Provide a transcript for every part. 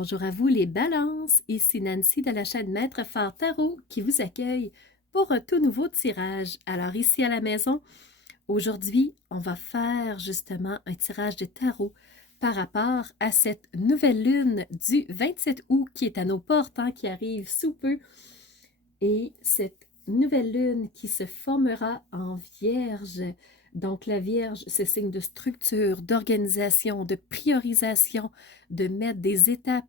Bonjour à vous les balances, ici Nancy de la chaîne Maître Phare Tarot qui vous accueille pour un tout nouveau tirage. Alors ici à la maison, aujourd'hui on va faire justement un tirage de tarot par rapport à cette nouvelle lune du 27 août qui est à nos portes, qui arrive sous peu. Et cette nouvelle lune qui se formera en Vierge. Donc la Vierge, c'est signe de structure, d'organisation, de priorisation, de mettre des étapes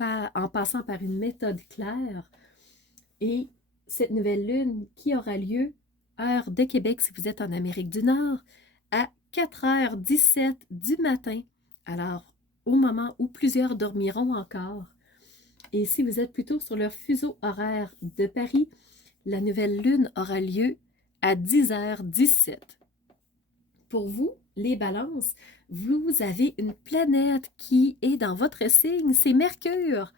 en passant par une méthode claire. Et cette nouvelle lune qui aura lieu, heure de Québec si vous êtes en Amérique du Nord, à 4h17 du matin. Alors, au moment où plusieurs dormiront encore. Et si vous êtes plutôt sur leur fuseau horaire de Paris, la nouvelle lune aura lieu à 10h17. Pour vous, les balances, vous avez une planète qui est dans votre signe, c'est Mercure.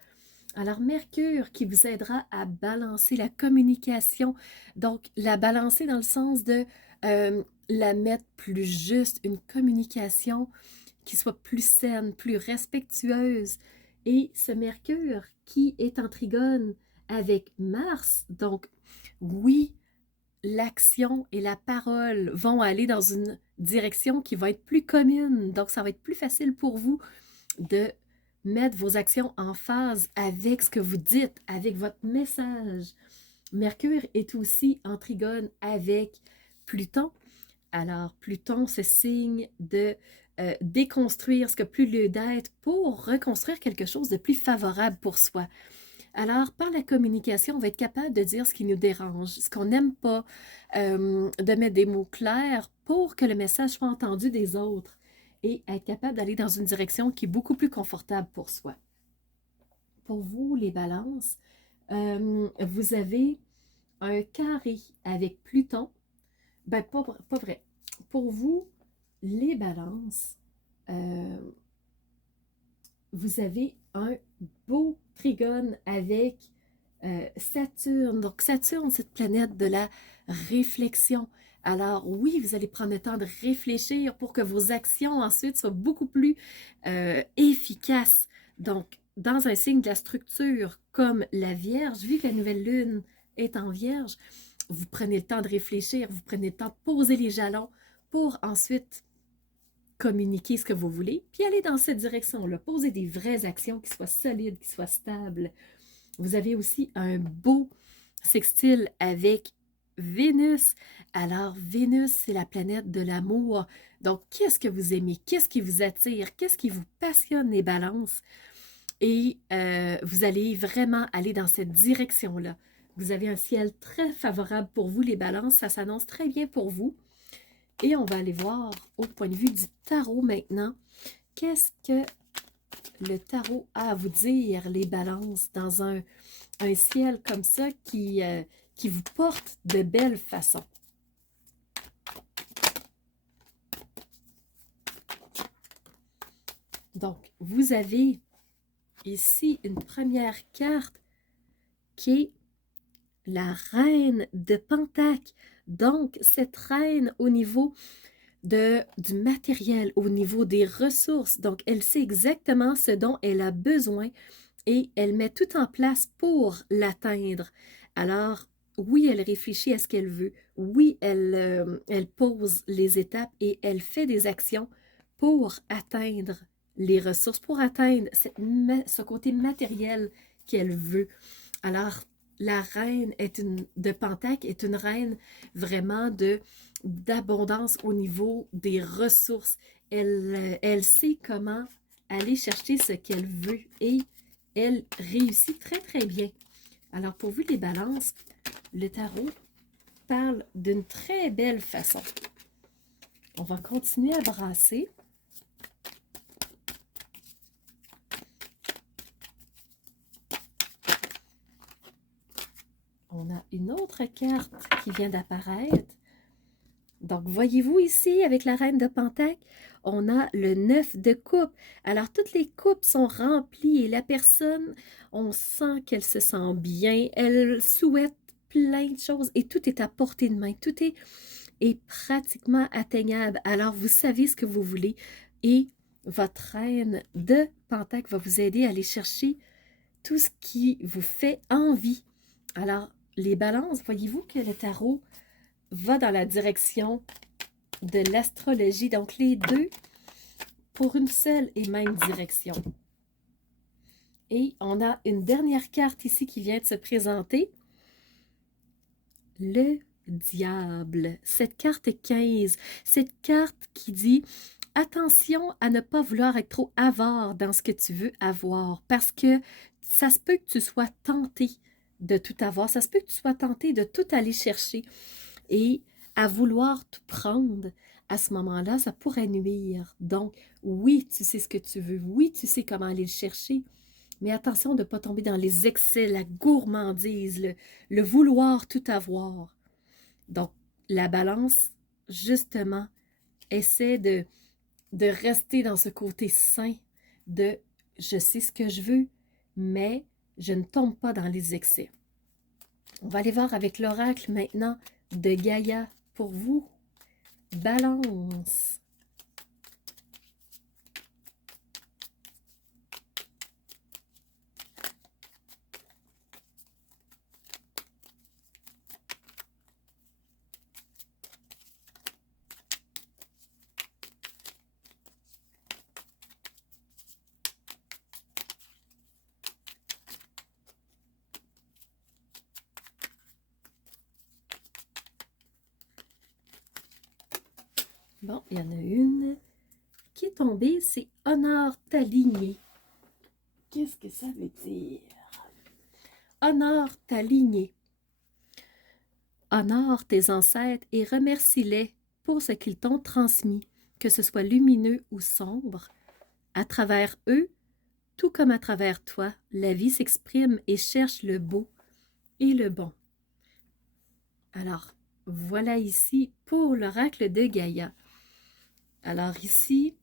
Alors Mercure qui vous aidera à balancer la communication, donc la balancer dans le sens de la mettre plus juste, une communication qui soit plus saine, plus respectueuse. Et ce Mercure qui est en trigone avec Mars, donc oui, l'action et la parole vont aller dans une direction qui va être plus commune. Donc, ça va être plus facile pour vous de mettre vos actions en phase avec ce que vous dites, avec votre message. Mercure est aussi en trigone avec Pluton. Alors, Pluton, c'est signe de déconstruire ce que plus lieu d'être pour reconstruire quelque chose de plus favorable pour soi. Alors, par la communication, on va être capable de dire ce qui nous dérange, ce qu'on n'aime pas, de mettre des mots clairs pour que le message soit entendu des autres et être capable d'aller dans une direction qui est beaucoup plus confortable pour soi. Pour vous, les balances, vous avez un carré avec Pluton. Ben, pas vrai. Pour vous, les balances, vous avez un beau trigone avec Saturne. Donc, Saturne, cette planète de la réflexion. Alors, oui, vous allez prendre le temps de réfléchir pour que vos actions ensuite soient beaucoup plus efficaces. Donc, dans un signe de la structure comme la Vierge, vu que la nouvelle lune est en Vierge, vous prenez le temps de réfléchir, vous prenez le temps de poser les jalons pour ensuite communiquer ce que vous voulez, puis aller dans cette direction-là, poser des vraies actions qui soient solides, qui soient stables. Vous avez aussi un beau sextile avec Vénus. Alors, Vénus, c'est la planète de l'amour. Donc, qu'est-ce que vous aimez? Qu'est-ce qui vous attire? Qu'est-ce qui vous passionne, les balances? Et vous allez vraiment aller dans cette direction-là. Vous avez un ciel très favorable pour vous, les balances. Ça s'annonce très bien pour vous. Et on va aller voir au point de vue du tarot maintenant. Qu'est-ce que le tarot a à vous dire, les balances, dans un ciel comme ça qui vous porte de belle façon? Donc, vous avez ici une première carte qui est la reine de Pentacle. Donc, cette reine au niveau du matériel, au niveau des ressources. Donc, elle sait exactement ce dont elle a besoin et elle met tout en place pour l'atteindre. Alors, oui, elle réfléchit à ce qu'elle veut. Oui, elle pose les étapes et elle fait des actions pour atteindre les ressources, pour atteindre ce côté matériel qu'elle veut. Alors, la reine de Pentacle est une reine vraiment d'abondance au niveau des ressources. Elle sait comment aller chercher ce qu'elle veut et elle réussit très, très bien. Alors, pour vous, les balances, le tarot parle d'une très belle façon. On va continuer à brasser. On a une autre carte qui vient d'apparaître. Donc, voyez-vous ici, avec la reine de Pentacle, on a le 9 de coupe. Alors, toutes les coupes sont remplies et la personne, on sent qu'elle se sent bien, elle souhaite plein de choses et tout est à portée de main. Tout est pratiquement atteignable. Alors, vous savez ce que vous voulez et votre reine de Pentacle va vous aider à aller chercher tout ce qui vous fait envie. Alors, les balances, voyez-vous que le tarot va dans la direction de l'astrologie. Donc, les deux pour une seule et même direction. Et on a une dernière carte ici qui vient de se présenter. Le diable. Cette carte 15. Cette carte qui dit « Attention à ne pas vouloir être trop avare dans ce que tu veux avoir. » Parce que ça se peut que tu sois tenté de tout avoir. Ça se peut que tu sois tenté de tout aller chercher. Et à vouloir tout prendre, à ce moment-là, ça pourrait nuire. Donc, oui, tu sais ce que tu veux. Oui, tu sais comment aller le chercher. Mais attention de ne pas tomber dans les excès, la gourmandise, le vouloir tout avoir. Donc, la balance, justement, essaie de rester dans ce côté sain de « je sais ce que je veux, mais je ne tombe pas dans les excès ». On va aller voir avec l'oracle maintenant de Gaïa pour vous. Balance. Bon, il y en a une qui est tombée, c'est « Honore ta lignée ». Qu'est-ce que ça veut dire? Honore ta lignée. Honore tes ancêtres et remercie-les pour ce qu'ils t'ont transmis, que ce soit lumineux ou sombre. À travers eux, tout comme à travers toi, la vie s'exprime et cherche le beau et le bon. Alors, voilà ici pour l'oracle de Gaïa. Alors ici,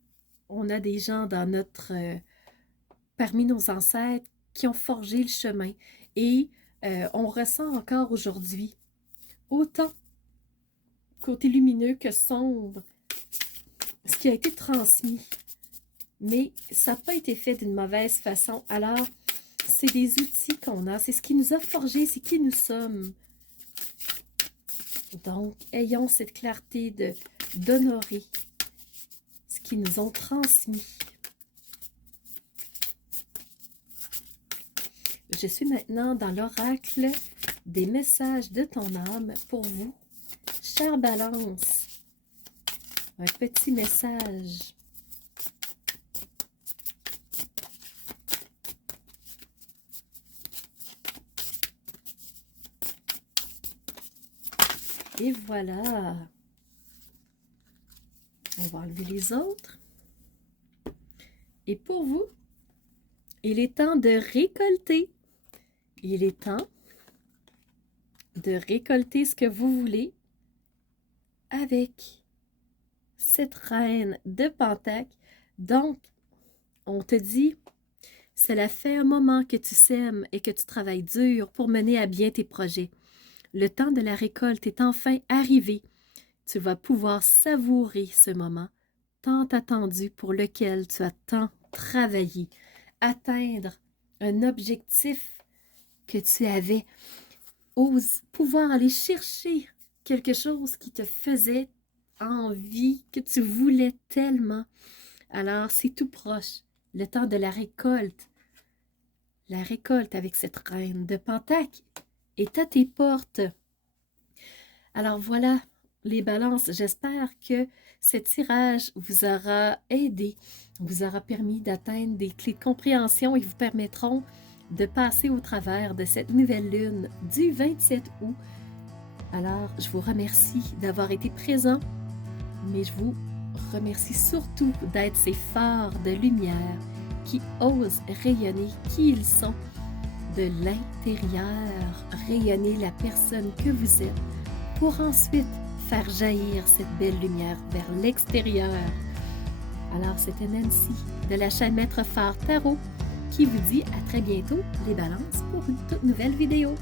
on a des gens dans notre, parmi nos ancêtres qui ont forgé le chemin et on ressent encore aujourd'hui, autant côté lumineux que sombre, ce qui a été transmis. Mais ça n'a pas été fait d'une mauvaise façon. Alors, c'est des outils qu'on a, c'est ce qui nous a forgé, c'est qui nous sommes. Donc, ayons cette clarté d'honorer ce qu'ils nous ont transmis. Je suis maintenant dans l'oracle des messages de ton âme pour vous. Chère Balance, un petit message. Et voilà. On va enlever les autres. Et pour vous, il est temps de récolter. Il est temps de récolter ce que vous voulez avec cette reine de Pentacle. Donc, on te dit, cela fait un moment que tu sèmes et que tu travailles dur pour mener à bien tes projets. Le temps de la récolte est enfin arrivé. Tu vas pouvoir savourer ce moment tant attendu pour lequel tu as tant travaillé. Atteindre un objectif que tu avais. Ose pouvoir aller chercher quelque chose qui te faisait envie, que tu voulais tellement. Alors, c'est tout proche. Le temps de la récolte. La récolte avec cette reine de Pentacle est à tes portes. Alors voilà, les balances, j'espère que ce tirage vous aura aidé, vous aura permis d'atteindre des clés de compréhension et vous permettront de passer au travers de cette nouvelle lune du 27 août. Alors, je vous remercie d'avoir été présent, mais je vous remercie surtout d'être ces phares de lumière qui osent rayonner qui ils sont, de l'intérieur, rayonner la personne que vous êtes, pour ensuite faire jaillir cette belle lumière vers l'extérieur. Alors, c'était Nancy de la chaîne Maître Phare Tarot qui vous dit à très bientôt, les balances, pour une toute nouvelle vidéo.